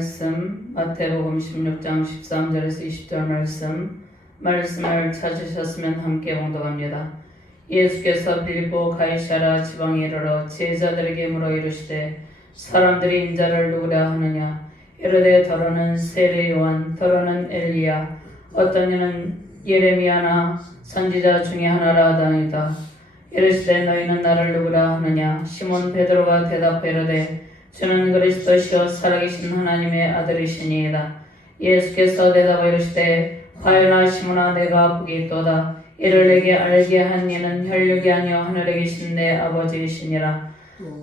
말씀 마태복음 16장 13절에서 20절 말씀을 찾으셨으면 함께 봉독합니다. 예수께서 빌립보 가이사랴 지방에 이르러 제자들에게 물어 이르시되 사람들이 인자를 누구라 하느냐. 헤로데 더러는 세례 요한 더러는 엘리야 어떤 이는 예레미야나 선지자 중에 하나라 하다니다. 이르시되 너희는 나를 누구라 하느냐. 시몬 베드로가 대답하여 이르되 주는 그리스도시요 살아계신 하나님의 아들이시니이다. 예수께서 대답하여 이르시되 바요나 시몬아 내가 복이 있도다. 이를 내게 알게 한 이는 혈육이 아니요 하늘에 계신 내 아버지이시니라.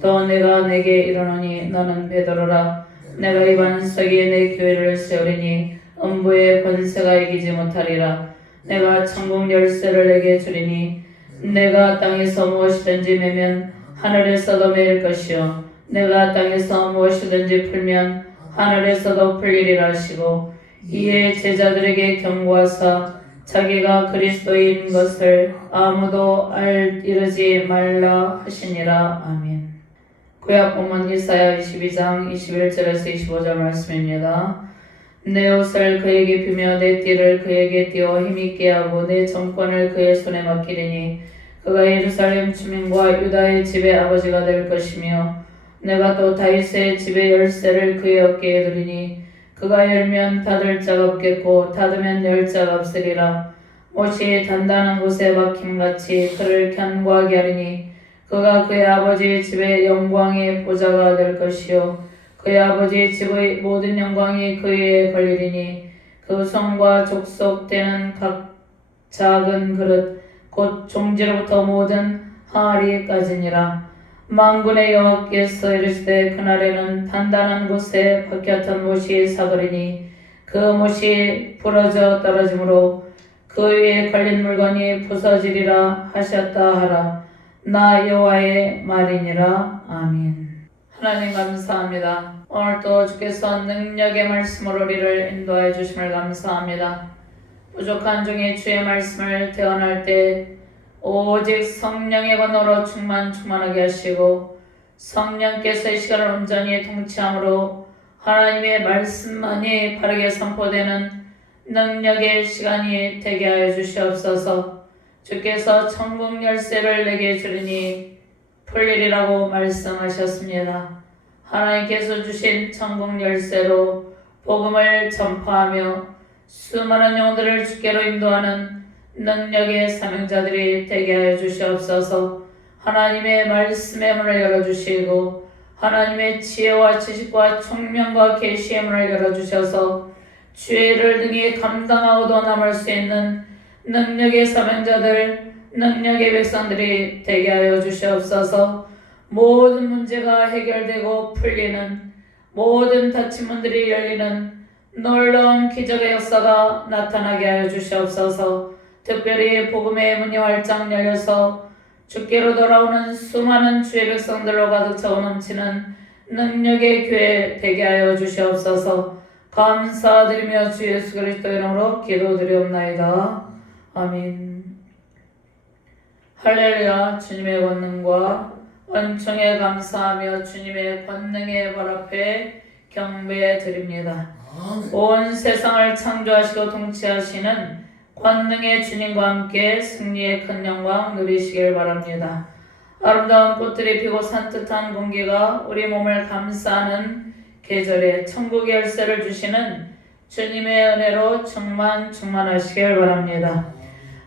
또 내가 내게 이르노니 너는 베드로라. 내가 이 반석에 내 교회를 세우리니 음부의 권세가 이기지 못하리라. 내가 천국 열쇠를 내게 주리니 내가 땅에서 무엇이든지 매면 하늘에서도 매일 것이요 내가 땅에서 무엇이든지 풀면 하늘에서도 풀리리라 하시고 이에 제자들에게 경고하사 자기가 그리스도인 것을 아무도 이르지 말라 하시니라. 아멘. 구약 본문 이사야 22장 21절에서 25절 말씀입니다. 내 옷을 그에게 비며 내 띠를 그에게 띄워 힘있게 하고 내 정권을 그의 손에 맡기리니 그가 예루살렘 주민과 유다의 집의 아버지가 될 것이며 내가 또 다윗의 집의 열쇠를 그의 어깨에 두리니 그가 열면 닫을 자가 없겠고 닫으면 열 자가 없으리라. 못이 단단한 곳에 박힘같이 그를 견고하게 하리니 그가 그의 아버지의 집의 영광의 보좌가 될 것이요 그의 아버지의 집의 모든 영광이 그 위에 걸리리니 그 성과 족속되는 각 작은 그릇 곧 종지로부터 모든 항아리까지니라. 만군의 여호와께서 이르시되 그날에는 단단한 곳에 박혔던 못이 사그리니 그 못이 부러져 떨어지므로 그 위에 걸린 물건이 부서지리라 하셨다 하라. 나 여호와의 말이니라. 아멘. 하나님 감사합니다. 오늘도 주께서 능력의 말씀으로 우리를 인도해 주심을 감사합니다. 부족한 중에 주의 말씀을 대언할 때 오직 성령의 권능으로 충만하게 하시고 성령께서 이 시간을 온전히 통치함으로 하나님의 말씀만이 바르게 선포되는 능력의 시간이 되게 하여 주시옵소서. 주께서 천국 열쇠를 내게 주리니 풀리리라고 말씀하셨습니다. 하나님께서 주신 천국 열쇠로 복음을 전파하며 수많은 영혼들을 주께로 인도하는 능력의 사명자들이 되게 하여 주시옵소서. 하나님의 말씀의 문을 열어주시고 하나님의 지혜와 지식과 총명과 계시의 문을 열어주셔서 죄를 등에 감당하고도 남을 수 있는 능력의 사명자들, 능력의 백성들이 되게 하여 주시옵소서. 모든 문제가 해결되고 풀리는 모든 닫힌 문들이 열리는 놀라운 기적의 역사가 나타나게 하여 주시옵소서. 특별히 복음의 문이 활짝 열려서 주께로 돌아오는 수많은 주의 백성들로 가득 차고 넘치는 능력의 교회 되게 하여 주시옵소서. 감사드리며 주 예수 그리스도 이름으로 기도드리옵나이다. 아멘. 할렐루야. 주님의 권능과 은총에 감사하며 주님의 권능의 발 앞에 경배해 드립니다. 온 세상을 창조하시고 통치하시는 권능의 주님과 함께 승리의 큰 영광 누리시길 바랍니다. 아름다운 꽃들이 피고 산뜻한 공기가 우리 몸을 감싸는 계절에 천국의 열쇠를 주시는 주님의 은혜로 충만하시길 바랍니다.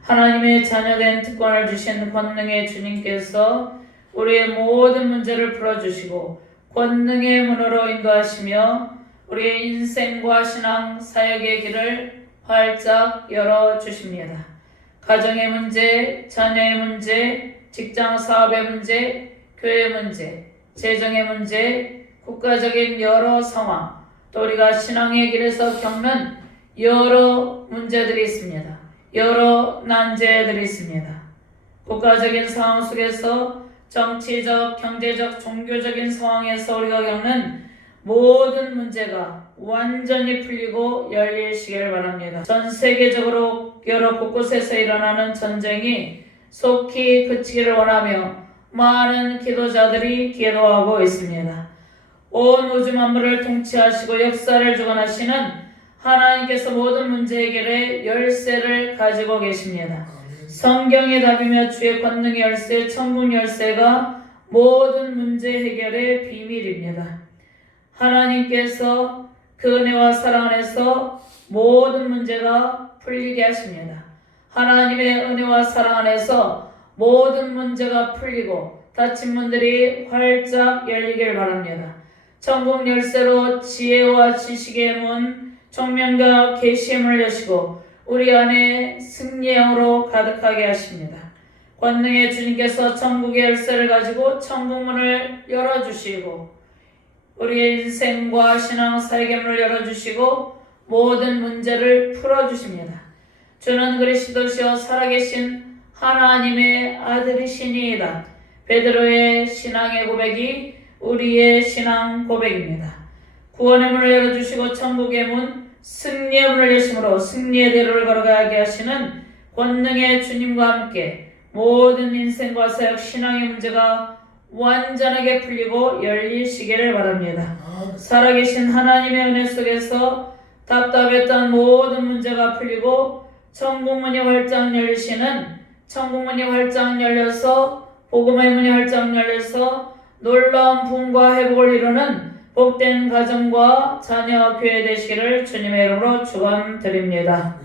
하나님의 자녀된 특권을 주신 권능의 주님께서 우리의 모든 문제를 풀어주시고 권능의 문으로 인도하시며 우리의 인생과 신앙, 사역의 길을 활짝 열어주십니다. 가정의 문제, 자녀의 문제, 직장 사업의 문제, 교회 문제, 재정의 문제, 국가적인 여러 상황, 또 우리가 신앙의 길에서 겪는 여러 문제들이 있습니다. 여러 난제들이 있습니다. 국가적인 상황 속에서 정치적, 경제적, 종교적인 상황에서 우리가 겪는 모든 문제가 완전히 풀리고 열리시길 바랍니다. 전 세계적으로 여러 곳곳에서 일어나는 전쟁이 속히 그치기를 원하며 많은 기도자들이 기도하고 있습니다. 온 우주 만물을 통치하시고 역사를 주관하시는 하나님께서 모든 문제 해결의 열쇠를 가지고 계십니다. 성경의 답이며 주의 권능의 열쇠, 천국 열쇠가 모든 문제 해결의 비밀입니다. 하나님께서 그 은혜와 사랑 안에서 모든 문제가 풀리게 하십니다. 하나님의 은혜와 사랑 안에서 모든 문제가 풀리고 닫힌 문들이 활짝 열리길 바랍니다. 천국 열쇠로 지혜와 지식의 문, 총명과 계시의 문을 여시고 우리 안에 승리의 영으로 가득하게 하십니다. 권능의 주님께서 천국의 열쇠를 가지고 천국 문을 열어주시고 우리의 인생과 신앙 사역의 문을 열어주시고 모든 문제를 풀어주십니다. 주는 그리스도시요 살아계신 하나님의 아들이시니이다. 베드로의 신앙의 고백이 우리의 신앙 고백입니다. 구원의 문을 열어주시고 천국의 문, 승리의 문을 여심으로 승리의 대로를 걸어가게 하시는 권능의 주님과 함께 모든 인생과 사역, 신앙의 문제가 완전하게 풀리고 열리시기를 바랍니다. 살아계신 하나님의 은혜 속에서 답답했던 모든 문제가 풀리고 천국문이 활짝 열리시는 천국문이 활짝 열려서 복음의 문이 활짝 열려서 놀라운 부흥과 회복을 이루는 복된 가정과 자녀 교회 되시기를 주님의 이름으로 축원드립니다.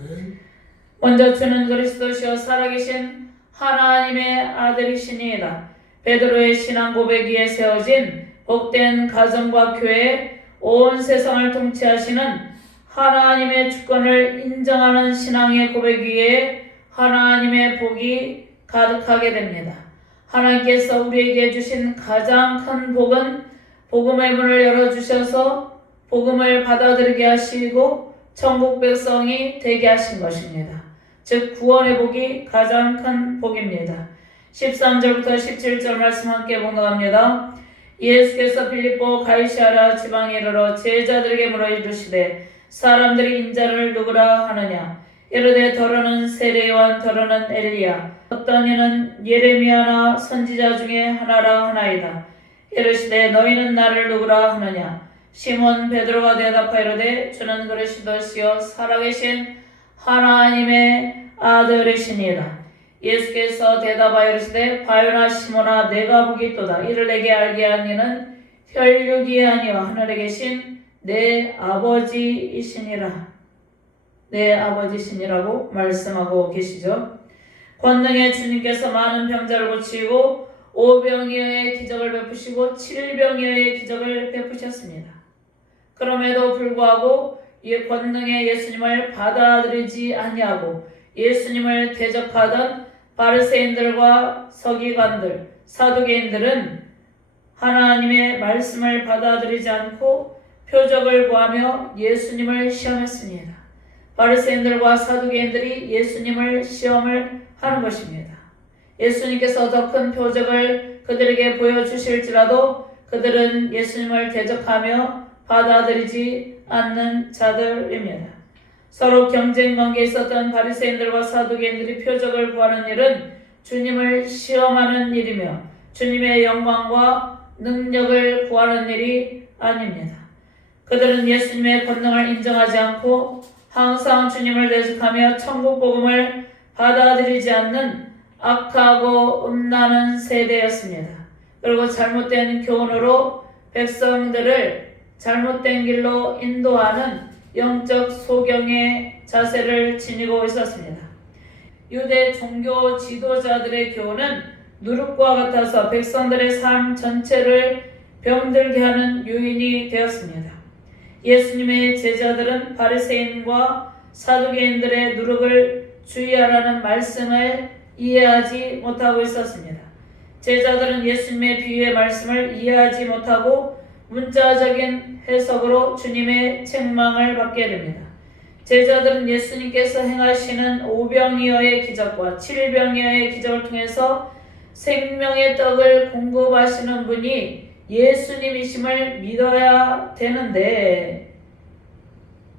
먼저 주는 그리스도시요 살아계신 하나님의 아들이시니이다. 베드로의 신앙 고백 위에 세워진 복된 가정과 교회, 온 세상을 통치하시는 하나님의 주권을 인정하는 신앙의 고백 위에 하나님의 복이 가득하게 됩니다. 하나님께서 우리에게 주신 가장 큰 복은 복음의 문을 열어주셔서 복음을 받아들이게 하시고 천국 백성이 되게 하신 것입니다. 즉 구원의 복이 가장 큰 복입니다. 13절부터 17절 말씀 함께 봉독합니다. 예수께서 빌립보 가이사랴 지방에 이르러 제자들에게 물어 이르시되 사람들이 인자를 누구라 하느냐. 이르되 더러는 세례요한, 더러는 엘리야, 어떤 이는 예레미야나 선지자 중에 하나라 하나이다. 이르시되 너희는 나를 누구라 하느냐. 시몬 베드로가 대답하여 이르되 주는 그리스도시요 살아계신 하나님의 아들이시니이다. 예수께서 대답하여 이르시되 바요나 시몬아 내가 보기 있도다. 이를 내게 알게 한 이는 혈육이 아니와 하늘에 계신 내 아버지이시니라. 내 아버지시니라고 말씀하고 계시죠. 권능의 주님께서 많은 병자를 고치고 5병이어의 기적을 베푸시고 7병이어의 기적을 베푸셨습니다. 그럼에도 불구하고 이 권능의 예수님을 받아들이지 아니하고 예수님을 대적하던 바리새인들과 서기관들, 사두개인들은 하나님의 말씀을 받아들이지 않고 표적을 구하며 예수님을 시험했습니다. 바리새인들과 사두개인들이 예수님을 시험을 하는 것입니다. 예수님께서 더 큰 표적을 그들에게 보여주실지라도 그들은 예수님을 대적하며 받아들이지 않는 자들입니다. 서로 경쟁 관계에 있었던 바리새인들과 사두개인들이 표적을 구하는 일은 주님을 시험하는 일이며 주님의 영광과 능력을 구하는 일이 아닙니다. 그들은 예수님의 권능을 인정하지 않고 항상 주님을 대적하며 천국 복음을 받아들이지 않는 악하고 음란한 세대였습니다. 그리고 잘못된 교훈으로 백성들을 잘못된 길로 인도하는 영적 소경의 자세를 지니고 있었습니다. 유대 종교 지도자들의 교훈은 누룩과 같아서 백성들의 삶 전체를 병들게 하는 요인이 되었습니다. 예수님의 제자들은 바리새인과 사두개인들의 누룩을 주의하라는 말씀을 이해하지 못하고 있었습니다. 제자들은 예수님의 비유의 말씀을 이해하지 못하고 문자적인 해석으로 주님의 책망을 받게 됩니다. 제자들은 예수님께서 행하시는 5병이어의 기적과 7병이어의 기적을 통해서 생명의 떡을 공급하시는 분이 예수님이심을 믿어야 되는데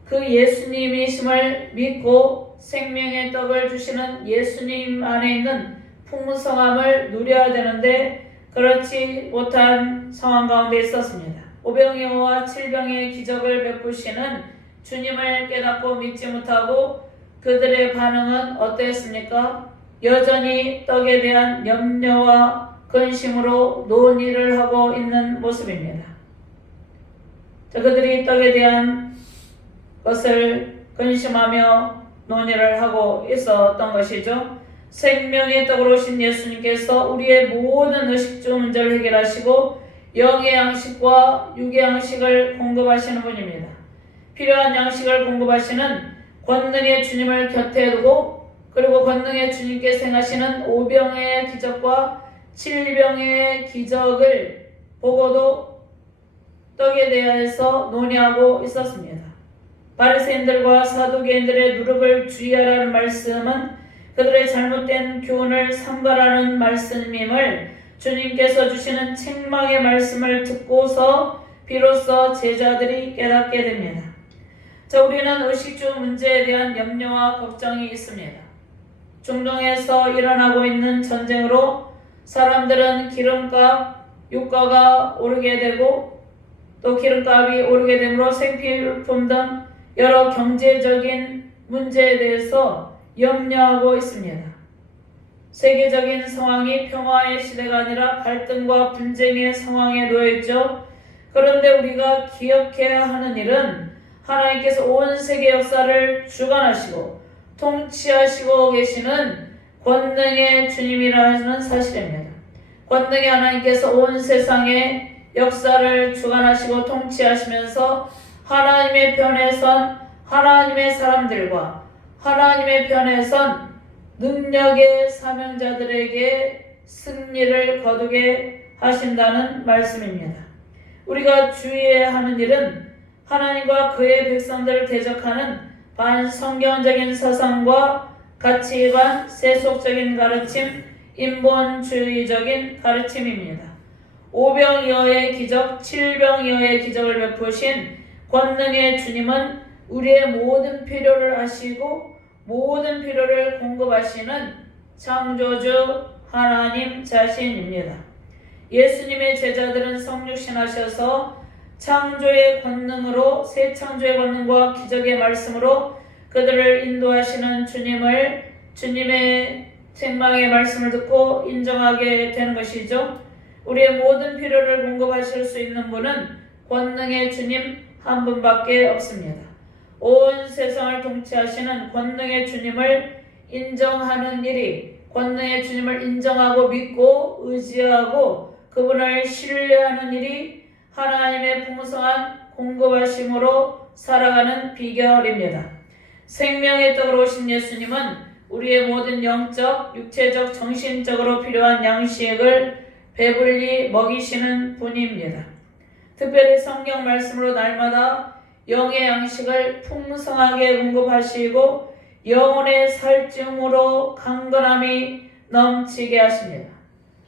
그 예수님이심을 믿고 생명의 떡을 주시는 예수님 안에 있는 풍성함을 누려야 되는데 그렇지 못한 상황 가운데 있었습니다. 오병이어와 칠병의 기적을 베푸시는 주님을 깨닫고 믿지 못하고 그들의 반응은 어땠습니까? 여전히 떡에 대한 염려와 근심으로 논의를 하고 있는 모습입니다. 그들이 떡에 대한 것을 근심하며 논의를 하고 있었던 것이죠. 생명의 떡으로 오신 예수님께서 우리의 모든 의식주 문제를 해결하시고 영의 양식과 육의 양식을 공급하시는 분입니다. 필요한 양식을 공급하시는 권능의 주님을 곁에 두고 그리고 권능의 주님께 행하시는 오병의 기적과 칠병의 기적을 보고도 떡에 대해서 논의하고 있었습니다. 바리새인들과 사두개인들의 누룩을 주의하라는 말씀은 그들의 잘못된 교훈을 삼가라는 말씀임을 주님께서 주시는 책망의 말씀을 듣고서 비로소 제자들이 깨닫게 됩니다. 우리는 의식주 문제에 대한 염려와 걱정이 있습니다. 중동에서 일어나고 있는 전쟁으로 사람들은 기름값, 유가가 오르게 되고 또 기름값이 오르게 되므로 생필품 등 여러 경제적인 문제에 대해서 염려하고 있습니다. 세계적인 상황이 평화의 시대가 아니라 갈등과 분쟁의 상황에 놓여있죠. 그런데 우리가 기억해야 하는 일은 하나님께서 온 세계 역사를 주관하시고 통치하시고 계시는 권능의 주님이라는 사실입니다. 권능의 하나님께서 온 세상의 역사를 주관하시고 통치하시면서 하나님의 편에 선 하나님의 사람들과 하나님의 편에 선 능력의 사명자들에게 승리를 거두게 하신다는 말씀입니다. 우리가 주의해야 하는 일은 하나님과 그의 백성들을 대적하는 반성경적인 사상과 가치관, 세속적인 가르침, 인본주의적인 가르침입니다. 오병이어의 기적, 칠병이어의 기적을 베푸신 권능의 주님은 우리의 모든 필요를 아시고 모든 필요를 공급하시는 창조주 하나님 자신입니다. 예수님의 제자들은 성육신하셔서 창조의 권능으로 새 창조의 권능과 기적의 말씀으로 그들을 인도하시는 주님의 책망의 말씀을 듣고 인정하게 되는 것이죠. 우리의 모든 필요를 공급하실 수 있는 분은 권능의 주님 한 분밖에 없습니다. 온 세상을 통치하시는 권능의 주님을 인정하는 일이 권능의 주님을 인정하고 믿고 의지하고 그분을 신뢰하는 일이 하나님의 풍성한 공급하심으로 살아가는 비결입니다. 생명의 떡으로 오신 예수님은 우리의 모든 영적, 육체적, 정신적으로 필요한 양식을 배불리 먹이시는 분입니다. 특별히 성경 말씀으로 날마다 영의 양식을 풍성하게 공급하시고 영혼의 살증으로 강건함이 넘치게 하십니다.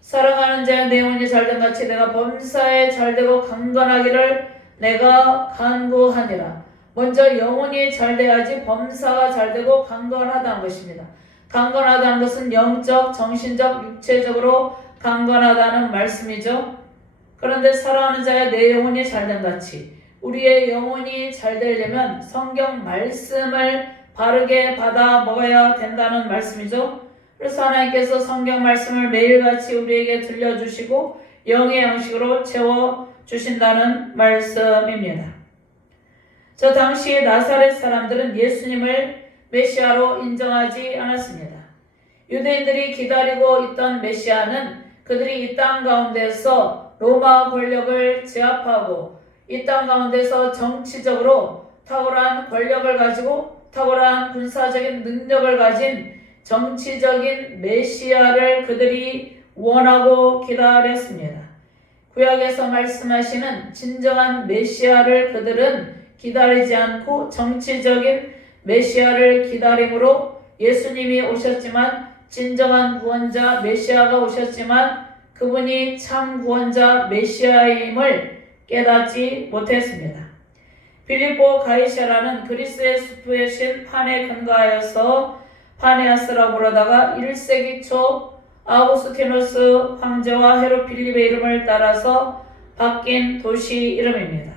사랑하는 자여 내 영혼이 잘된 같이 내가 범사에 잘되고 강건하기를 내가 간구하니라. 먼저 영혼이 잘돼야지 범사가 잘되고 강건하다는 것입니다. 강건하다는 것은 영적, 정신적, 육체적으로 강건하다는 말씀이죠. 그런데 사랑하는 자여 내 영혼이 잘된 같이 우리의 영혼이 잘되려면 성경 말씀을 바르게 받아 먹어야 된다는 말씀이죠. 그래서 하나님께서 성경 말씀을 매일같이 우리에게 들려주시고 영의 양식으로 채워주신다는 말씀입니다. 당시 나사렛 사람들은 예수님을 메시아로 인정하지 않았습니다. 유대인들이 기다리고 있던 메시아는 그들이 이 땅 가운데서 로마 권력을 제압하고 이 땅 가운데서 정치적으로 탁월한 권력을 가지고 탁월한 군사적인 능력을 가진 정치적인 메시아를 그들이 원하고 기다렸습니다. 구약에서 말씀하시는 진정한 메시아를 그들은 기다리지 않고 정치적인 메시아를 기다림으로 예수님이 오셨지만 진정한 구원자 메시아가 오셨지만 그분이 참 구원자 메시아임을 깨닫지 못했습니다. 빌립보 가이사라는 그리스의 수프의 신 판에 근거하여서 파네아스라고 부르다가 1세기 초 아우구스티누스 황제와 헤롯 필립의 이름을 따라서 바뀐 도시 이름입니다.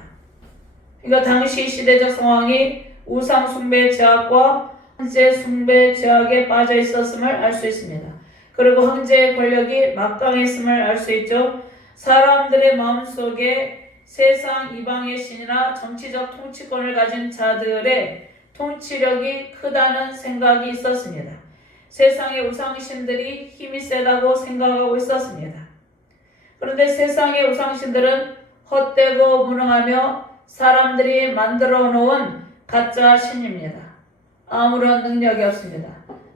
그러니까 당시 시대적 상황이 우상 숭배 죄악과 황제 숭배 죄악에 빠져 있었음을 알 수 있습니다. 그리고 황제의 권력이 막강했음을 알 수 있죠. 사람들의 마음속에 세상 이방의 신이나 정치적 통치권을 가진 자들의 통치력이 크다는 생각이 있었습니다. 세상의 우상신들이 힘이 세다고 생각하고 있었습니다. 그런데 세상의 우상신들은 헛되고 무능하며 사람들이 만들어 놓은 가짜 신입니다. 아무런 능력이 없습니다.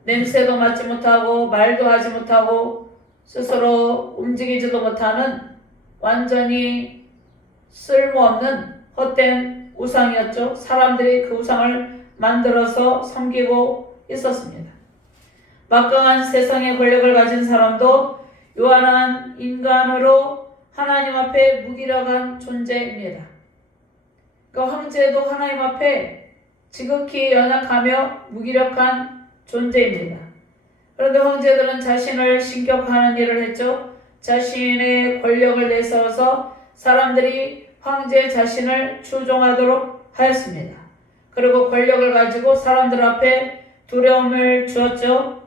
냄새도 맡지 못하고 말도 하지 못하고 스스로 움직이지도 못하는 완전히 쓸모없는 헛된 우상이었죠. 사람들이 그 우상을 만들어서 섬기고 있었습니다. 막강한 세상의 권력을 가진 사람도 요한한 인간으로 하나님 앞에 무기력한 존재입니다. 그 황제도 하나님 앞에 지극히 연약하며 무기력한 존재입니다. 그런데 황제들은 자신을 신격화하는 일을 했죠. 자신의 권력을 내세워서 사람들이 황제 자신을 추종하도록 하였습니다. 그리고 권력을 가지고 사람들 앞에 두려움을 주었죠.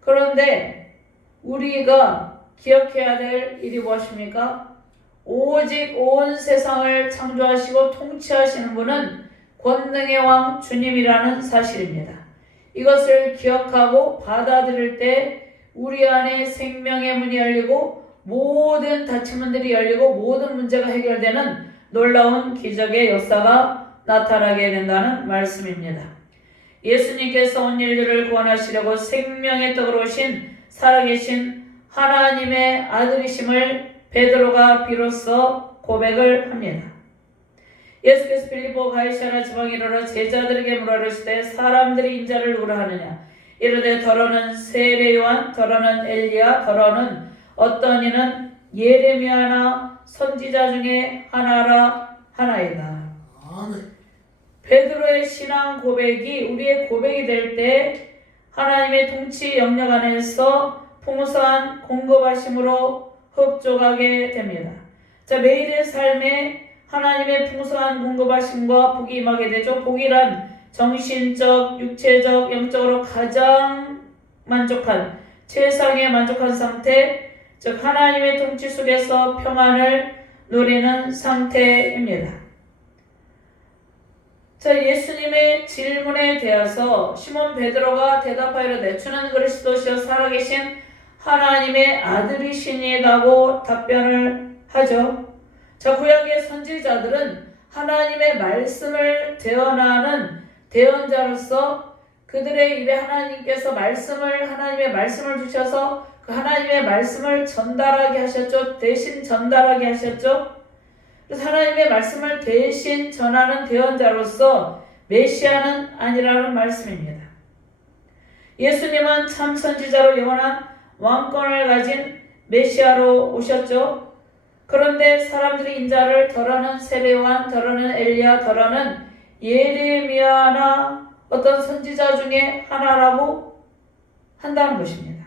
그런데 우리가 기억해야 될 일이 무엇입니까? 오직 온 세상을 창조하시고 통치하시는 분은 권능의 왕 주님이라는 사실입니다. 이것을 기억하고 받아들일 때 우리 안에 생명의 문이 열리고 모든 닫힌문들이 열리고 모든 문제가 해결되는 놀라운 기적의 역사가 나타나게 된다는 말씀입니다. 예수님께서 온 인류를 구원하시려고 생명의 떡으로 오신 살아계신 하나님의 아들이심을 베드로가 비로소 고백을 합니다. 예수께서 빌립보 가이사랴 지방에 이르러 제자들에게 물어보시되 사람들이 인자를 누구라 하느냐 이르되 더러는 세례 요한 더러는 엘리야 더러는 어떤 이는 예레미야나 선지자 중에 하나라 하나이다. 베드로의 신앙 고백이 우리의 고백이 될 때 하나님의 통치 영역 안에서 풍성한 공급하심으로 흡족하게 됩니다. 자, 매일의 삶에 하나님의 풍성한 공급하심과 복이 임하게 되죠. 복이란 정신적, 육체적, 영적으로 가장 만족한, 최상의 만족한 상태, 즉 하나님의 통치 속에서 평안을 누리는 상태입니다. 자, 예수님의 질문에 대해서 시몬 베드로가 대답하이르되 주는 그리스도시여 살아계신 하나님의 아들이시니라고 답변을 하죠. 자, 구약의 선지자들은 하나님의 말씀을 대언하는 대언자로서 그들의 입에 하나님께서 하나님의 말씀을 주셔서 그 하나님의 말씀을 전달하게 하셨죠. 대신 전달하게 하셨죠. 그래서 하나님의 말씀을 대신 전하는 대언자로서 메시아는 아니라는 말씀입니다. 예수님은 참 선지자로 영원한 왕권을 가진 메시아로 오셨죠. 그런데 사람들이 인자를 더러는 세례 요한, 더러는 엘리야, 더러는 예레미야나 어떤 선지자 중에 하나라고 한다는 것입니다.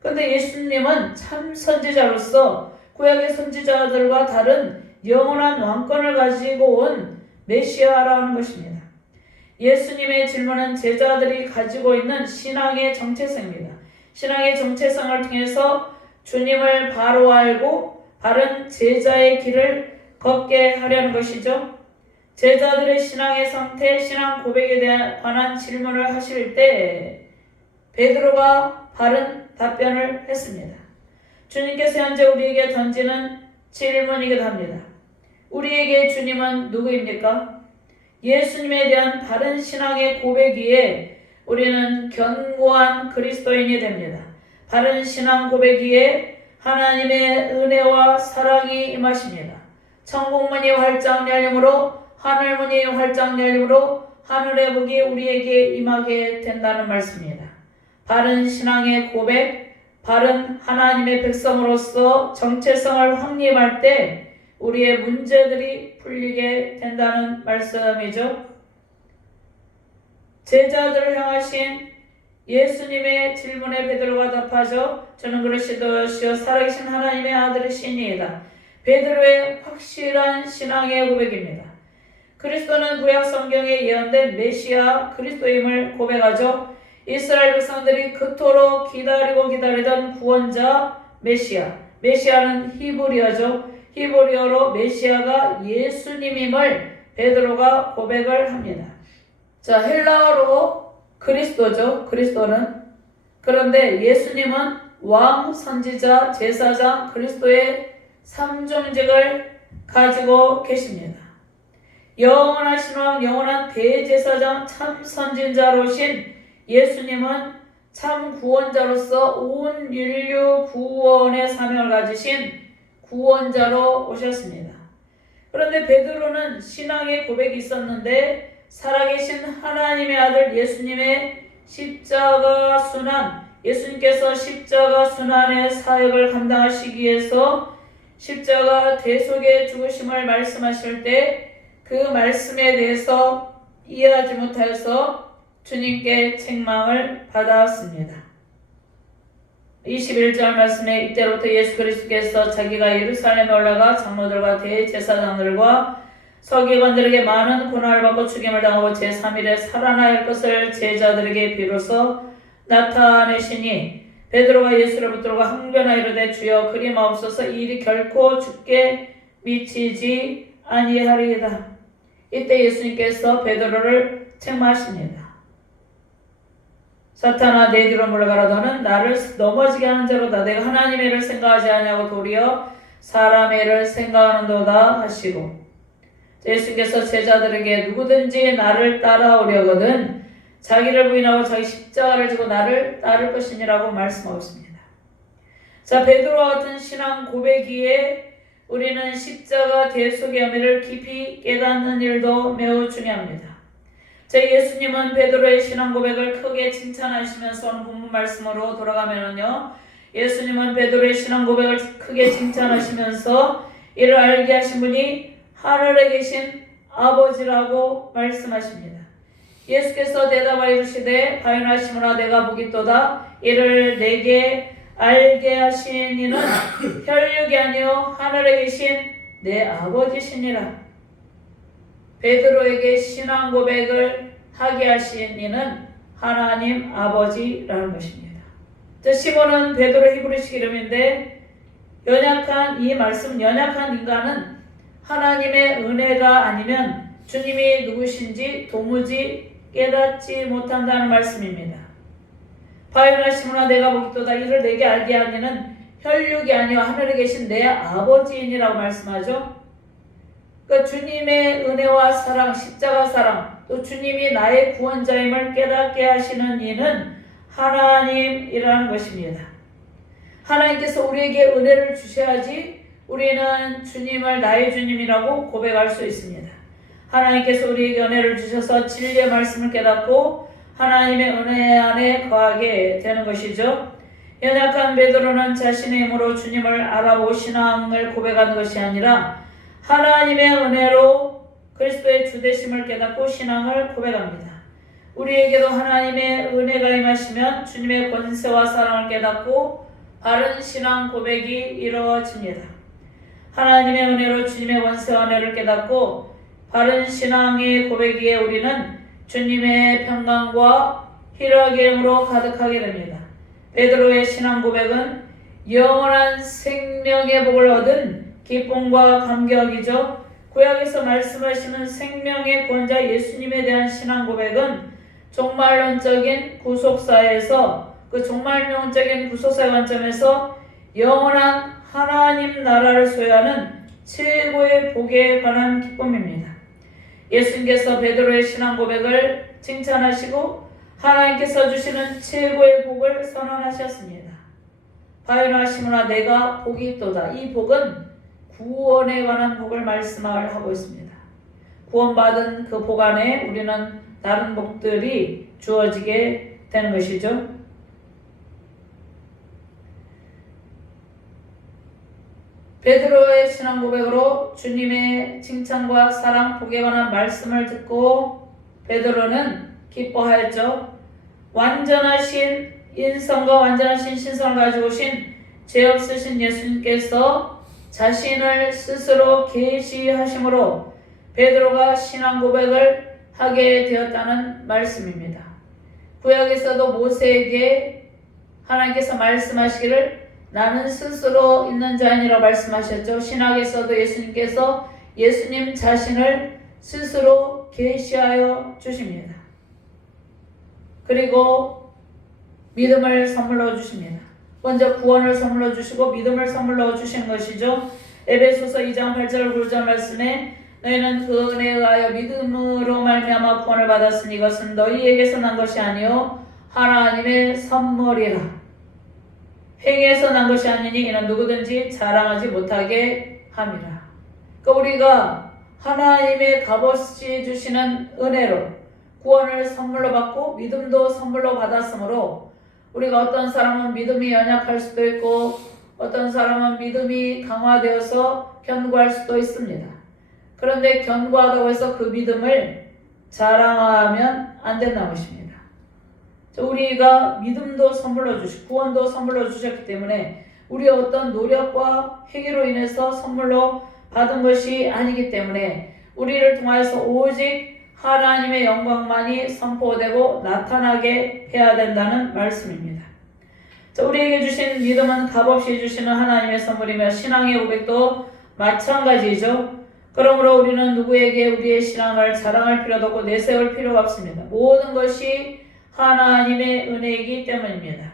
그런데 예수님은 참 선지자로서 구약의 선지자들과 다른 영원한 왕권을 가지고 온 메시아라는 것입니다. 예수님의 질문은 제자들이 가지고 있는 신앙의 정체성입니다. 신앙의 정체성을 통해서 주님을 바로 알고 바른 제자의 길을 걷게 하려는 것이죠. 제자들의 신앙의 상태, 신앙 고백에 관한 질문을 하실 때 베드로가 바른 답변을 했습니다. 주님께서 현재 우리에게 던지는 질문이기도 합니다. 우리에게 주님은 누구입니까? 예수님에 대한 바른 신앙의 고백위에 우리는 견고한 그리스도인이 됩니다. 바른 신앙 고백위에 하나님의 은혜와 사랑이 임하십니다. 천국문이 활짝 열림으로 하늘문이 활짝 열림으로 하늘의 복이 우리에게 임하게 된다는 말씀입니다. 바른 신앙의 고백, 바른 하나님의 백성으로서 정체성을 확립할 때 우리의 문제들이 풀리게 된다는 말씀이죠. 제자들을 향하신 예수님의 질문에 베드로가 답하죠. 저는 그리스도시요 살아계신 하나님의 아들이시니이다. 베드로의 확실한 신앙의 고백입니다. 그리스도는 구약 성경에 예언된 메시아 그리스도임을 고백하죠. 이스라엘 백성들이 그토록 기다리던 구원자 메시아. 메시아는 히브리어죠. 히브리어로 메시아가 예수님임을 베드로가 고백을 합니다. 자, 헬라어로 그리스도죠. 그리스도는. 그런데 예수님은 왕, 선지자, 제사장, 그리스도의 삼존직을 가지고 계십니다. 영원하신 왕, 영원한 대제사장, 참 선진자로신 예수님은 참 구원자로서 온 인류 구원의 사명을 가지신 구원자로 오셨습니다. 그런데 베드로는 신앙의 고백이 있었는데 살아계신 하나님의 아들 예수님의 십자가 순환, 예수님께서 십자가 순환의 사역을 감당하시기 위해서 십자가 대속의 죽으심을 말씀하실 때 그 말씀에 대해서 이해하지 못하여서 주님께 책망을 받았습니다. 21절 말씀에 이때로부터 예수 그리스도께서 자기가 예루살렘에 올라가 장로들과 대제사장들과 서기관들에게 많은 고난을 받고 죽임을 당하고 제3일에 살아날 것을 제자들에게 비로소 나타내시니 베드로가 예수를 붙들고 항변하여 이르되 주여 그리 마옵소서 이 일이 결코 주께 미치지 아니하리이다. 이때 예수님께서 베드로를 책망하십니다. 사탄아 내 뒤로 물러가라. 너는 나를 넘어지게 하는 자로다. 내가 하나님의 일을 생각하지 아니하고 도리어 사람의 일을 생각하는도다 하시고, 예수님께서 제자들에게 누구든지 나를 따라오려거든 자기를 부인하고 자기 십자가를 지고 나를 따를 것이니라고 말씀하고 있습니다. 자, 베드로와 같은 신앙 고백기에 우리는 십자가 대속의 의미를 깊이 깨닫는 일도 매우 중요합니다. 자, 예수님은 베드로의 신앙 고백을 크게 칭찬하시면서 오늘 본문 말씀으로 돌아가면은요, 예수님은 베드로의 신앙 고백을 크게 칭찬하시면서 이를 알게 하신 분이 하늘에 계신 아버지라고 말씀하십니다. 예수께서 대답하여 이르시되 바요나시므라 내가 보깃도다. 이를 내게 알게 하신 이는 혈육이 아니요 하늘에 계신 내 아버지시니라. 베드로에게 신앙 고백을 하게 하신 이는 하나님 아버지라는 것입니다. 시몬은 베드로 히브리식 이름인데 연약한 이 말씀, 연약한 인간은 하나님의 은혜가 아니면 주님이 누구신지 도무지 깨닫지 못한다는 말씀입니다. 바요나시므라 내가 보깃도다. 이를 내게 알게 하니는 혈육이 아니요 하늘에 계신 내 아버지이니라고 말씀하죠. 그러니까 주님의 은혜와 사랑, 십자가 사랑, 또 주님이 나의 구원자임을 깨닫게 하시는 이는 하나님이라는 것입니다. 하나님께서 우리에게 은혜를 주셔야지 우리는 주님을 나의 주님이라고 고백할 수 있습니다. 하나님께서 우리에게 은혜를 주셔서 진리의 말씀을 깨닫고 하나님의 은혜 안에 거하게 되는 것이죠. 연약한 베드로는 자신의 힘으로 주님을 알아보고 신앙을 고백하는 것이 아니라 하나님의 은혜로 그리스도의 주되심을 깨닫고 신앙을 고백합니다. 우리에게도 하나님의 은혜가 임하시면 주님의 권세와 사랑을 깨닫고 바른 신앙 고백이 이루어집니다. 하나님의 은혜로 주님의 권세와 은혜를 깨닫고 바른 신앙의 고백기에 우리는 주님의 평강과 희락의 힘으로 가득하게 됩니다. 베드로의 신앙 고백은 영원한 생명의 복을 얻은 기쁨과 감격이죠. 구약에서 말씀하시는 생명의 구원자 예수님에 대한 신앙 고백은 종말론적인 구속사에서 그 종말론적인 구속사의 관점에서 영원한 하나님 나라를 소유하는 최고의 복에 관한 기쁨입니다. 예수님께서 베드로의 신앙 고백을 칭찬하시고 하나님께서 주시는 최고의 복을 선언하셨습니다. 바요나시므라 내가 복이 있도다. 이 복은 구원에 관한 복을 말씀을 하고 있습니다. 구원받은 그 복 안에 우리는 다른 복들이 주어지게 되는 것이죠. 베드로의 신앙 고백으로 주님의 칭찬과 사랑, 복에 관한 말씀을 듣고 베드로는 기뻐하였죠. 완전하신 인성과 완전하신 신성을 가지고 오신 죄 없으신 예수님께서 자신을 스스로 계시하심으로 베드로가 신앙 고백을 하게 되었다는 말씀입니다. 구약에서도 모세에게 하나님께서 말씀하시기를 나는 스스로 있는 자이니라 말씀하셨죠. 신학에서도 예수님께서 예수님 자신을 스스로 계시하여 주십니다. 그리고 믿음을 선물로 주십니다. 먼저 구원을 선물로 주시고 믿음을 선물로 주신 것이죠. 에베소서 2장 8절 9절 말씀에 너희는 그 은혜에 의하여 믿음으로 말미암아 구원을 받았으니 이것은 너희에게서 난 것이 아니요 하나님의 선물이라. 행위에서 난 것이 아니니 이는 누구든지 자랑하지 못하게 함이라. 그러니까 우리가 하나님의 값없이 주시는 은혜로 구원을 선물로 받고 믿음도 선물로 받았으므로 우리가 어떤 사람은 믿음이 연약할 수도 있고 어떤 사람은 믿음이 강화되어서 견고할 수도 있습니다. 그런데 견고하다고 해서 그 믿음을 자랑하면 안 된다는 것입니다. 우리가 믿음도 선물로 주시고 구원도 선물로 주셨기 때문에 우리의 어떤 노력과 행위로 인해서 선물로 받은 것이 아니기 때문에 우리를 통하여서 오직 하나님의 영광만이 선포되고 나타나게 해야 된다는 말씀입니다. 우리에게 주신 믿음은 값없이 주시는 하나님의 선물이며 신앙의 고백도 마찬가지죠. 그러므로 우리는 누구에게 우리의 신앙을 자랑할 필요도 없고 내세울 필요가 없습니다. 모든 것이 하나님의 은혜이기 때문입니다.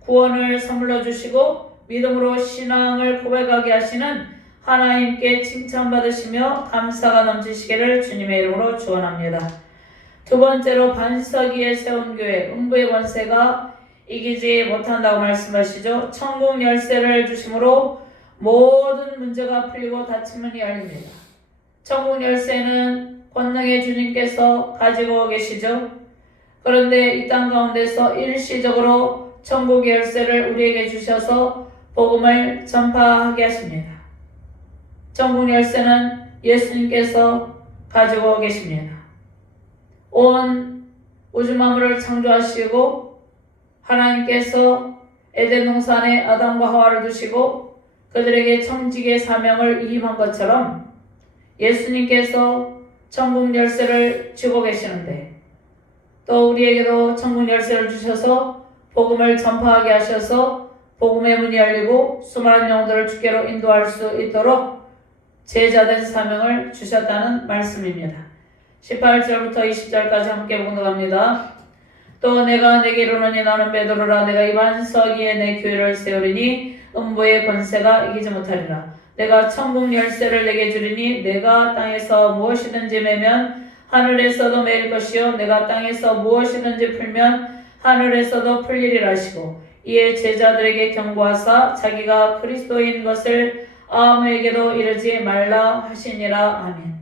구원을 선물로 주시고 믿음으로 신앙을 고백하게 하시는 하나님께 칭찬받으시며 감사가 넘치시기를 주님의 이름으로 축원합니다. 두 번째로 반석 위에 세운 교회, 음부의 권세가 이기지 못한다고 말씀하시죠. 천국 열쇠를 주심으로 모든 문제가 풀리고 닫힌 문이 열립니다. 천국 열쇠는 권능의 주님께서 가지고 계시죠. 그런데 이 땅 가운데서 일시적으로 천국 열쇠를 우리에게 주셔서 복음을 전파하게 하십니다. 천국 열쇠는 예수님께서 가지고 계십니다. 온 우주 만물을 창조하시고 하나님께서 에덴 동산에 아담과 하와를 두시고 그들에게 청지기의 사명을 위임한 것처럼 예수님께서 천국 열쇠를 쥐고 계시는데 또 우리에게도 천국 열쇠를 주셔서 복음을 전파하게 하셔서 복음의 문이 열리고 수많은 영혼들을 주께로 인도할 수 있도록 제자된 사명을 주셨다는 말씀입니다. 18절부터 20절까지 함께 봉독합니다. 또 내가 내게 이르노니 너는 베드로라. 내가 이 반석 위에 내 교회를 세우리니 음부의 권세가 이기지 못하리라. 내가 천국 열쇠를 내게 주리니 내가 땅에서 무엇이든지 매면 하늘에서도 매일 것이요 내가 땅에서 무엇이든지 풀면 하늘에서도 풀리리라 하시고 이에 제자들에게 경고하사 자기가 그리스도인 것을 아무에게도 이르지 말라 하시니라. 아멘.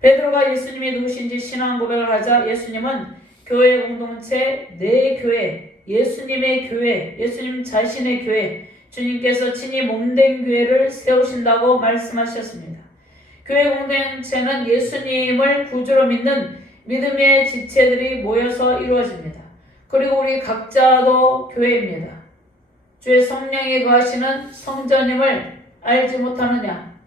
베드로가 예수님이 누구신지 신앙 고백을 하자 예수님은 교회 공동체, 내 교회, 예수님의 교회, 예수님 자신의 교회, 주님께서 친히 몸된 교회를 세우신다고 말씀하셨습니다. 교회 공동체는 예수님을 구주로 믿는 믿음의 지체들이 모여서 이루어집니다. 그리고 우리 각자도 교회입니다. 주의 성령이 거하시는 성전임을 알지 못하느냐?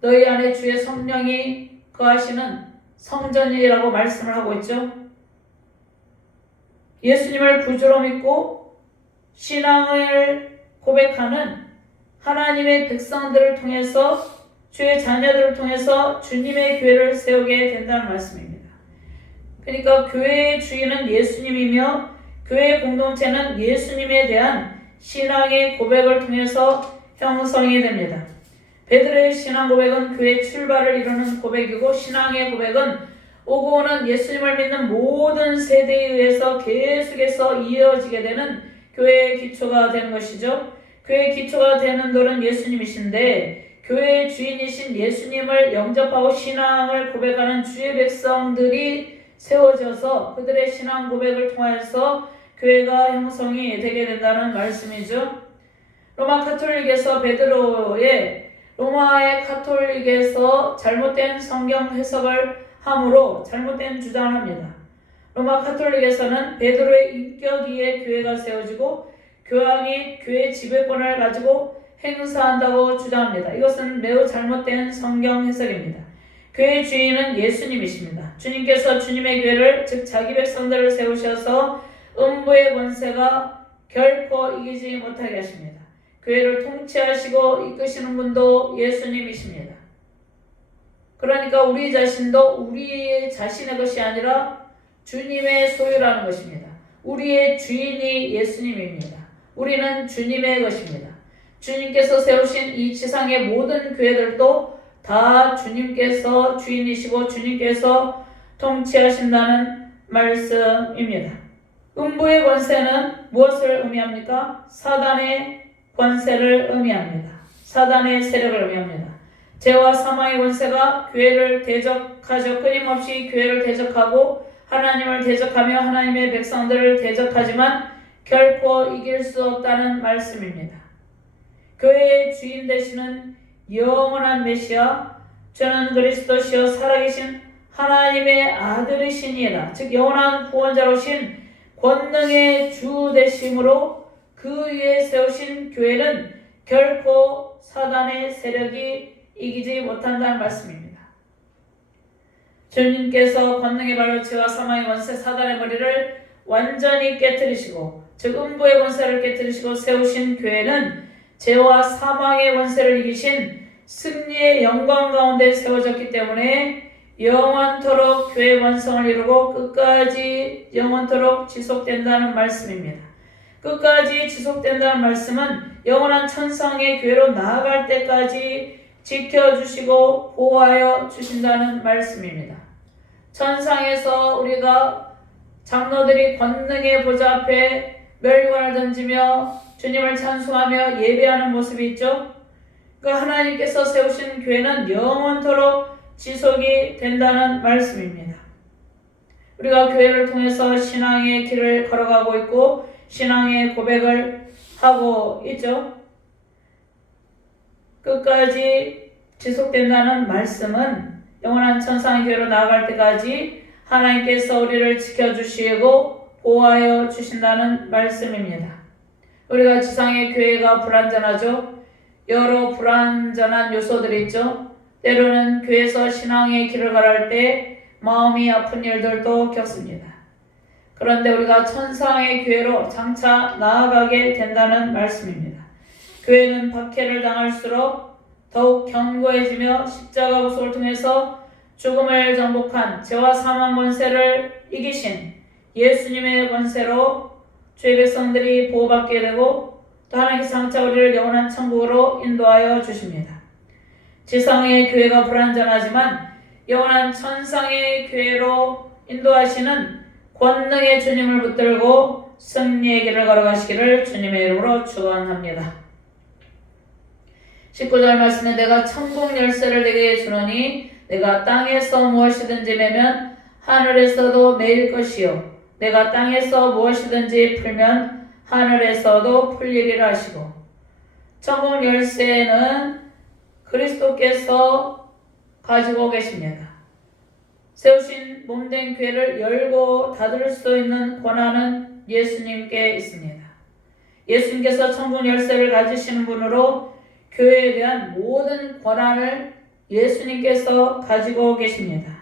너희 안에 주의 성령이 거하시는 성전이라고 말씀을 하고 있죠. 예수님을 구주로 믿고 신앙을 고백하는 하나님의 백성들을 통해서 주의 자녀들을 통해서 주님의 교회를 세우게 된다는 말씀입니다. 그러니까 교회의 주인은 예수님이며 교회 공동체는 예수님에 대한 신앙의 고백을 통해서 형성이 됩니다. 베드로의 신앙 고백은 교회의 출발을 이루는 고백이고 신앙의 고백은 오고 오는 예수님을 믿는 모든 세대에 의해서 계속해서 이어지게 되는 교회의 기초가 되는 것이죠. 교회의 기초가 되는 돌은 예수님이신데 교회의 주인이신 예수님을 영접하고 신앙을 고백하는 주의 백성들이 세워져서 그들의 신앙 고백을 통해서 교회가 형성이 되게 된다는 말씀이죠. 로마 카톨릭에서 베드로의 로마의 카톨릭에서 잘못된 성경 해석을 함으로 잘못된 주장을 합니다. 로마 카톨릭에서는 베드로의 인격 위에 교회가 세워지고 교황이 교회 지배권을 가지고 행사한다고 주장합니다. 이것은 매우 잘못된 성경 해석입니다. 교회의 주인은 예수님이십니다. 주님께서 주님의 교회를, 즉 자기 백성들을 세우셔서 음부의 권세가 결코 이기지 못하게 하십니다. 교회를 통치하시고 이끄시는 분도 예수님이십니다. 그러니까 우리 자신도 우리 자신의 것이 아니라 주님의 소유라는 것입니다. 우리의 주인이 예수님입니다. 우리는 주님의 것입니다. 주님께서 세우신 이 지상의 모든 교회들도 다 주님께서 주인이시고 주님께서 통치하신다는 말씀입니다. 음부의 권세는 무엇을 의미합니까? 사단의 권세를 의미합니다. 사단의 세력을 의미합니다. 죄와 사망의 권세가 교회를 대적하죠. 끊임없이 교회를 대적하고 하나님을 대적하며 하나님의 백성들을 대적하지만 결코 이길 수 없다는 말씀입니다. 교회의 주인 되시는 영원한 메시아, 저는 그리스도시요 살아계신 하나님의 아들이시니이다. 즉 영원한 구원자로신 권능의 주 되심으로 그 위에 세우신 교회는 결코 사단의 세력이 이기지 못한다는 말씀입니다. 주님께서 권능의 발로 죄와 사망의 권세 사단의 머리를 완전히 깨뜨리시고, 즉 음부의 권세를 깨뜨리시고 세우신 교회는 죄와 사망의 권세를 이기신 승리의 영광 가운데 세워졌기 때문에 영원토록 교회의 완성을 이루고 끝까지 영원토록 지속된다는 말씀입니다. 끝까지 지속된다는 말씀은 영원한 천상의 교회로 나아갈 때까지 지켜주시고 보호하여 주신다는 말씀입니다. 천상에서 우리가 장로들이 권능의 보좌 앞에 멸관을 던지며 주님을 찬송하며 예배하는 모습이 있죠. 그 하나님께서 세우신 교회는 영원토록 지속이 된다는 말씀입니다. 우리가 교회를 통해서 신앙의 길을 걸어가고 있고 신앙의 고백을 하고 있죠. 끝까지 지속된다는 말씀은 영원한 천상의 교회로 나아갈 때까지 하나님께서 우리를 지켜주시고 보호하여 주신다는 말씀입니다. 우리가 지상의 교회가 불완전하죠. 여러 불완전한 요소들이 있죠. 때로는 교회에서 신앙의 길을 걸을 때 마음이 아픈 일들도 겪습니다. 그런데 우리가 천상의 교회로 장차 나아가게 된다는 말씀입니다. 교회는 박해를 당할수록 더욱 견고해지며 십자가 구속을 통해서 죽음을 정복한 죄와 사망 권세를 이기신 예수님의 권세로 주의 백성들이 보호받게 되고 또 하나님께서 장차 우리를 영원한 천국으로 인도하여 주십니다. 지상의 교회가 불완전하지만 영원한 천상의 교회로 인도하시는 권능의 주님을 붙들고 승리의 길을 걸어가시기를 주님의 이름으로 축원합니다. 19절 말씀에 내가 천국 열쇠를 내게 주노니 내가 땅에서 무엇이든지 매면 하늘에서도 매일 것이요 내가 땅에서 무엇이든지 풀면 하늘에서도 풀리리라 하시고, 천국 열쇠는 그리스도께서 가지고 계십니다. 세우신 몸된 교회를 열고 닫을 수 있는 권한은 예수님께 있습니다. 예수님께서 천국 열쇠를 가지시는 분으로 교회에 대한 모든 권한을 예수님께서 가지고 계십니다.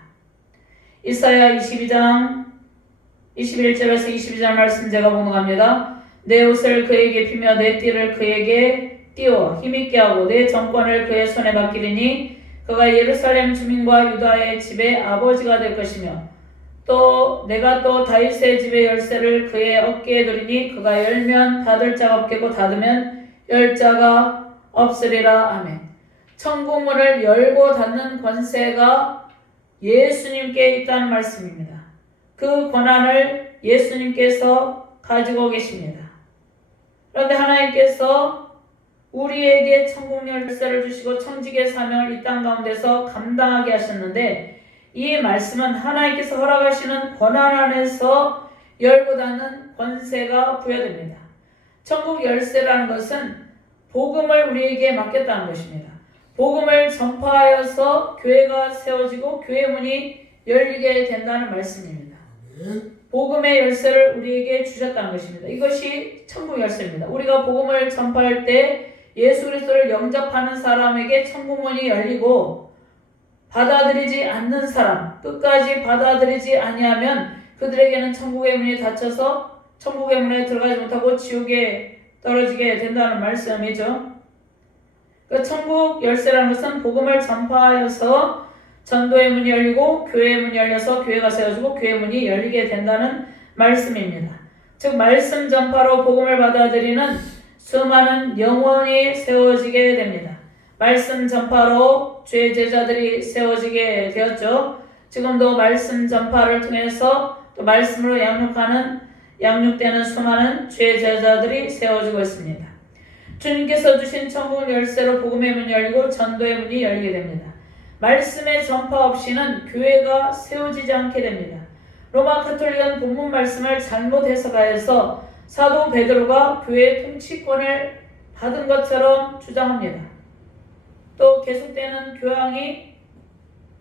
이사야 22장 21절에서 22절 말씀 제가 봉독합니다. 내 옷을 그에게 피며 내 띠를 그에게 띄워 힘있게 하고 내 정권을 그의 손에 맡기리니 그가 예루살렘 주민과 유다의 집의 아버지가 될 것이며 또 내가 또 다윗의 집의 열쇠를 그의 어깨에 두리니 그가 열면 닫을 자가 없겠고 닫으면 열 자가 없으리라. 아멘. 천국 문을 열고 닫는 권세가 예수님께 있다는 말씀입니다. 그 권한을 예수님께서 가지고 계십니다. 그런데 하나님께서 우리에게 천국 열쇠를 주시고 청지기의 사명을 이 땅 가운데서 감당하게 하셨는데 이 말씀은 하나님께서 허락하시는 권한 안에서 열고 닫는 권세가 부여됩니다. 천국 열쇠라는 것은 복음을 우리에게 맡겼다는 것입니다. 복음을 전파하여서 교회가 세워지고 교회 문이 열리게 된다는 말씀입니다. 복음의 열쇠를 우리에게 주셨다는 것입니다. 이것이 천국 열쇠입니다. 우리가 복음을 전파할 때 예수 그리스도를 영접하는 사람에게 천국문이 열리고, 받아들이지 않는 사람, 끝까지 받아들이지 아니하면 그들에게는 천국의 문이 닫혀서 천국의 문에 들어가지 못하고 지옥에 떨어지게 된다는 말씀이죠. 그 천국 열쇠라는 것은 복음을 전파하여서 전도의 문이 열리고 교회의 문이 열려서 교회가 세워지고 교회의 문이 열리게 된다는 말씀입니다. 즉 말씀 전파로 복음을 받아들이는 수많은 영혼이 세워지게 됩니다. 말씀 전파로 주의 제자들이 세워지게 되었죠. 지금도 말씀 전파를 통해서 또 말씀으로 양육되는 수많은 주의 제자들이 세워지고 있습니다. 주님께서 주신 천국 열쇠로 복음의 문이 열리고 전도의 문이 열리게 됩니다. 말씀의 전파 없이는 교회가 세워지지 않게 됩니다. 로마 가톨릭은 본문 말씀을 잘못 해석하여서 사도 베드로가 교회의 통치권을 받은 것처럼 주장합니다. 또 계속되는 교황이,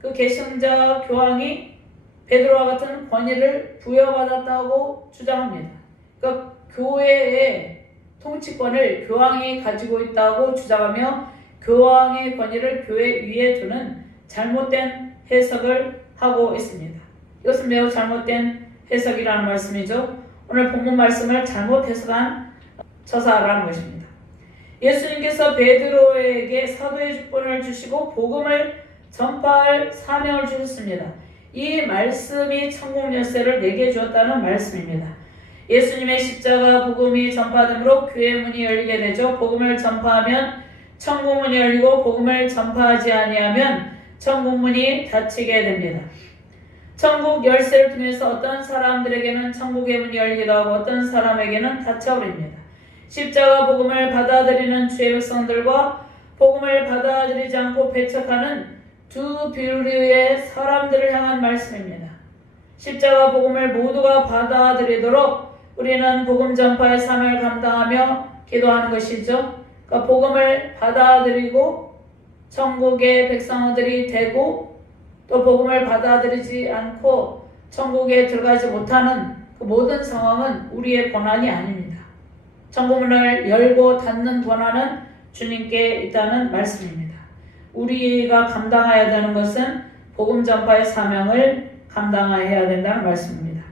그 계승자 교황이 베드로와 같은 권위를 부여받았다고 주장합니다. 그러니까 교회의 통치권을 교황이 가지고 있다고 주장하며 교황의 권위를 교회 위에 두는 잘못된 해석을 하고 있습니다. 이것은 매우 잘못된 해석이라는 말씀이죠. 오늘 본문 말씀을 잘못 해석한 처사라는 것입니다. 예수님께서 베드로에게 사도의 직분을 주시고 복음을 전파할 사명을 주셨습니다. 이 말씀이 천국 열쇠를 내게 주었다는 말씀입니다. 예수님의 십자가 복음이 전파됨으로 교회의 문이 열리게 되죠. 복음을 전파하면 천국 문이 열리고 복음을 전파하지 아니하면 천국 문이 닫히게 됩니다. 천국 열쇠를 통해서 어떤 사람들에게는 천국의 문이 열리기도 하고 어떤 사람에게는 닫혀버립니다. 십자가 복음을 받아들이는 주의 백성들과 복음을 받아들이지 않고 배척하는 두 비류의 사람들을 향한 말씀입니다. 십자가 복음을 모두가 받아들이도록 우리는 복음 전파의 사명을 감당하며 기도하는 것이죠. 그러니까 복음을 받아들이고 천국의 백성들이 되고 또 복음을 받아들이지 않고 천국에 들어가지 못하는 그 모든 상황은 우리의 권한이 아닙니다. 천국문을 열고 닫는 권한은 주님께 있다는 말씀입니다. 우리가 감당해야 되는 것은 복음 전파의 사명을 감당해야 된다는 말씀입니다.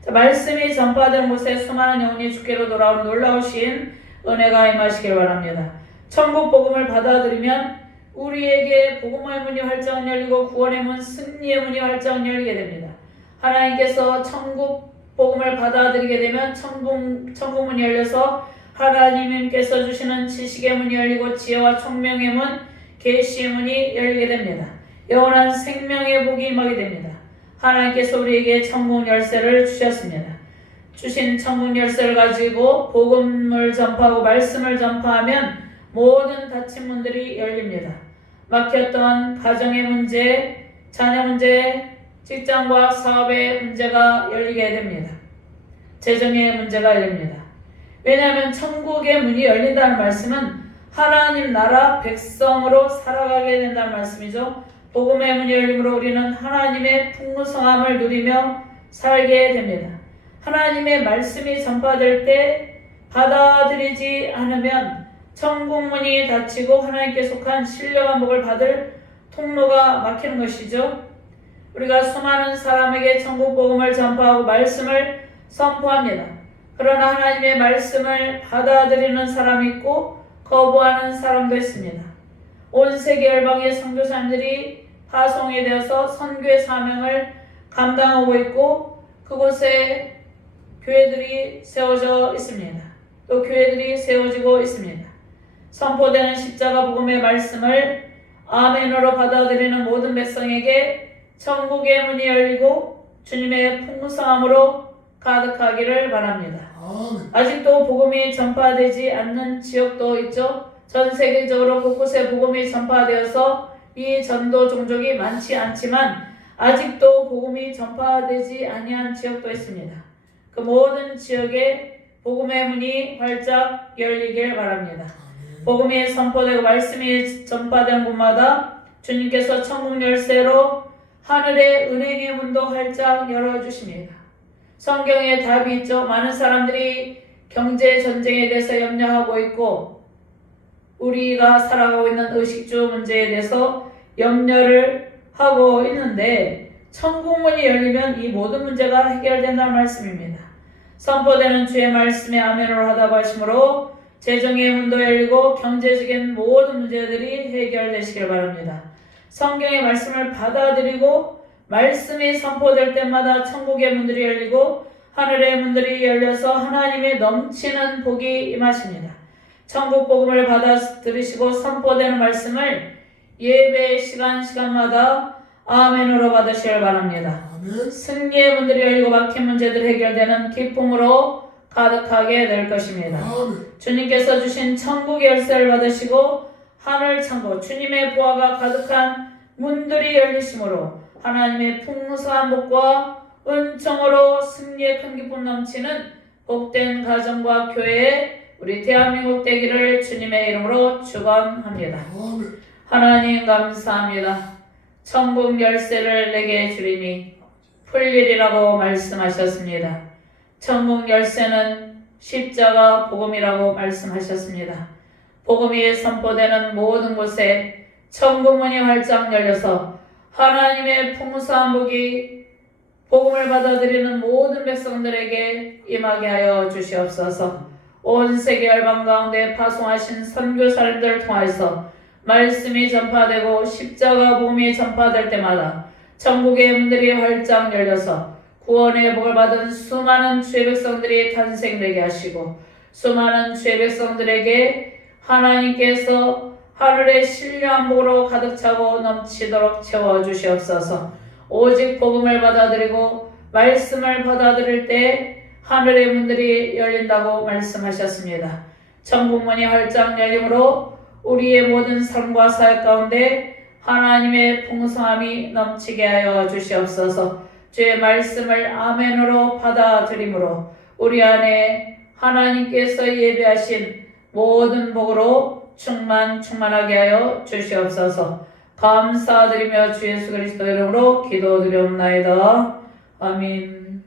자, 말씀이 전파된 곳에 수많은 영혼이 주께로 돌아오는 놀라우신 은혜가 임하시길 바랍니다. 천국 복음을 받아들이면 우리에게 복음의 문이 활짝 열리고 구원의 문, 승리의 문이 활짝 열리게 됩니다. 하나님께서 천국 복음을 받아들이게 되면 천국 문이 열려서 하나님께서 주시는 지식의 문이 열리고 지혜와 총명의 문, 계시의 문이 열리게 됩니다. 영원한 생명의 복이 임하게 됩니다. 하나님께서 우리에게 천국 열쇠를 주셨습니다. 주신 천국 열쇠를 가지고 복음을 전파하고 말씀을 전파하면 모든 닫힌 문들이 열립니다. 막혔던 가정의 문제, 자녀 문제, 직장과 사업의 문제가 열리게 됩니다. 재정의 문제가 열립니다. 왜냐하면 천국의 문이 열린다는 말씀은 하나님 나라 백성으로 살아가게 된다는 말씀이죠. 복음의 문이 열림으로 우리는 하나님의 풍성함을 누리며 살게 됩니다. 하나님의 말씀이 전파될 때 받아들이지 않으면 천국 문이 닫히고 하나님께 속한 신령한 복을 받을 통로가 막히는 것이죠. 우리가 수많은 사람에게 천국 복음을 전파하고 말씀을 선포합니다. 그러나 하나님의 말씀을 받아들이는 사람이 있고 거부하는 사람도 있습니다. 온 세계 열방의 선교사님들이 파송이 되어서 선교의 사명을 감당하고 있고 그곳에 교회들이 세워져 있습니다. 또 교회들이 세워지고 있습니다. 선포되는 십자가 복음의 말씀을 아멘으로 받아들이는 모든 백성에게 천국의 문이 열리고 주님의 풍성함으로 가득하기를 바랍니다. 아직도 복음이 전파되지 않는 지역도 있죠. 전 세계적으로 곳곳에 복음이 전파되어서 이 전도 종족이 많지 않지만 아직도 복음이 전파되지 아니한 지역도 있습니다. 그 모든 지역에 복음의 문이 활짝 열리길 바랍니다. 복음이 선포되고 말씀이 전파된 곳마다 주님께서 천국 열쇠로 하늘의 은행의 문도 활짝 열어주십니다. 성경에 답이 있죠. 많은 사람들이 경제 전쟁에 대해서 염려하고 있고 우리가 살아가고 있는 의식주 문제에 대해서 염려를 하고 있는데 천국문이 열리면 이 모든 문제가 해결된다는 말씀입니다. 선포되는 주의 말씀에 아멘으로 하다고 하시므로 재정의 문도 열리고 경제적인 모든 문제들이 해결되시길 바랍니다. 성경의 말씀을 받아들이고 말씀이 선포될 때마다 천국의 문들이 열리고 하늘의 문들이 열려서 하나님의 넘치는 복이 임하십니다. 천국 복음을 받아 들으시고 선포되는 말씀을 예배 시간마다 아멘으로 받으시길 바랍니다. 아멘. 승리의 문들이 열리고 막힌 문제들 해결되는 기쁨으로 가득하게 될 것입니다. 아멘. 주님께서 주신 천국 열쇠를 받으시고 하늘 창고 주님의 보화가 가득한 문들이 열리심으로 하나님의 풍성한 복과 은총으로 승리의 큰 기쁨 넘치는 복된 가정과 교회에 우리 대한민국 되기를 주님의 이름으로 축원합니다. 아멘. 하나님 감사합니다. 천국 열쇠를 내게 주리니 풀리리라고 말씀하셨습니다. 천국 열쇠는 십자가 복음이라고 말씀하셨습니다. 복음이 선포되는 모든 곳에 천국문이 활짝 열려서 하나님의 풍성한 복이 복음을 받아들이는 모든 백성들에게 임하게 하여 주시옵소서. 온 세계 열방 가운데 파송하신 선교사님들 통하여서 말씀이 전파되고 십자가 복음이 전파될 때마다 천국의 문들이 활짝 열려서 구원의 복을 받은 수많은 주의 백성들이 탄생되게 하시고 수많은 주의 백성들에게 하나님께서 하늘의 신령한 복으로 가득 차고 넘치도록 채워주시옵소서. 오직 복음을 받아들이고 말씀을 받아들일 때 하늘의 문들이 열린다고 말씀하셨습니다. 천국문이 활짝 열림으로 우리의 모든 삶과 사역 가운데 하나님의 풍성함이 넘치게 하여 주시옵소서. 주의 말씀을 아멘으로 받아들이므로 우리 안에 하나님께서 예배하신 모든 복으로 충만하게 하여 주시옵소서. 감사드리며 주 예수 그리스도 이름으로 기도드리옵나이다. 아멘.